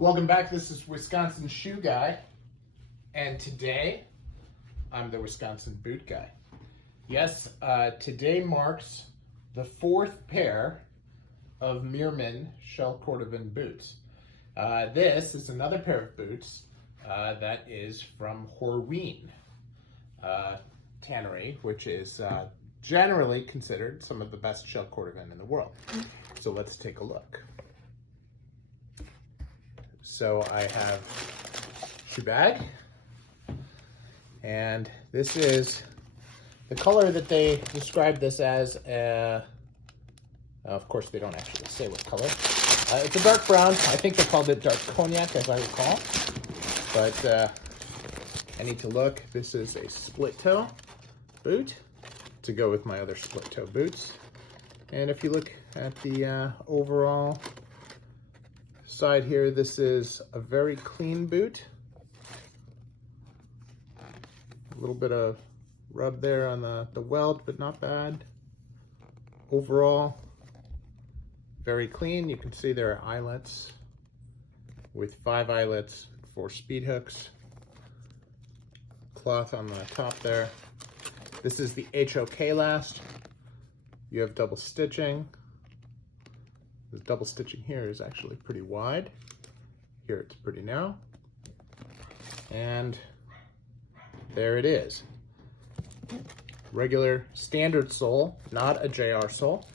Welcome back. This is Wisconsin Shoe Guy, and today I'm the Wisconsin Boot Guy. Yes, today marks the fourth pair of Meermin Shell Cordovan boots. This is another pair of boots that is from Horween Tannery, which is generally considered some of the best shell cordovan in the world. So let's take a look. So I have shoe bag, and this is the color that they describe this as. Of course, they don't actually say what color. It's a dark brown. I think they called it dark cognac, as I recall. But I need to look. This is a split toe boot to go with my other split toe boots. And if you look at the overall side here, this is a very clean boot. A little bit of rub there on the welt, but not bad. Overall, very clean. You can see there are eyelets with 5 eyelets, 4 speed hooks, cloth on the top there. This is the HOK last. You have double stitching. The double stitching here is actually pretty wide. Here it's pretty narrow. And there it is. Regular standard sole, not a JR sole.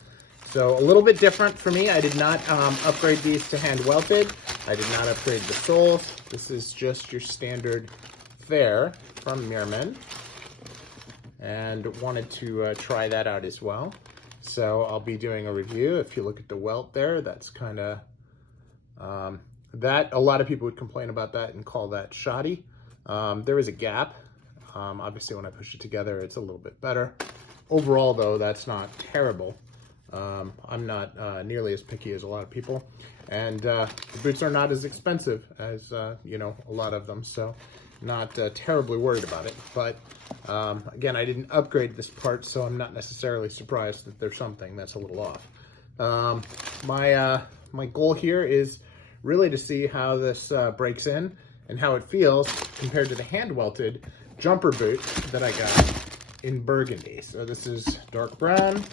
So a little bit different for me. I did not upgrade these to hand welted. I did not upgrade the soles. This is just your standard fare from Meermin. And wanted to try that out as well. So I'll be doing a review. If you look at the welt there, that's kind of, that a lot of people would complain about that and call that shoddy. There is a gap. Obviously when I push it together, it's a little bit better. Overall though, that's not terrible. I'm not nearly as picky as a lot of people. And the boots are not as expensive as, you know, a lot of them. So not terribly worried about it. But again, I didn't upgrade this part, so I'm not necessarily surprised that there's something that's a little off. My goal here is really to see how this breaks in and how it feels compared to the hand welted jumper boot that I got in burgundy. So this is dark brown,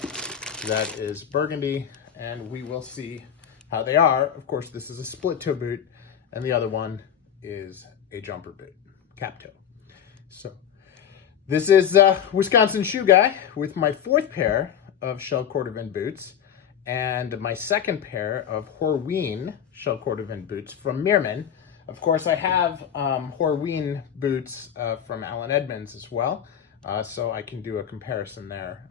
that is burgundy, and we will see how they are. Of course, this is a split toe boot, and the other one is a jumper boot, cap toe. So this is Wisconsin Shoe Guy with my 4th pair of Shell Cordovan boots and my 2nd pair of Horween Shell Cordovan boots from Meermin. Of course, I have Horween boots from Alan Edmonds as well, so I can do a comparison there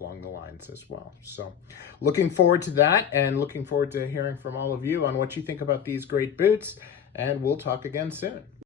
along the lines as well. So looking forward to that, and looking forward to hearing from all of you on what you think about these great boots, and we'll talk again soon.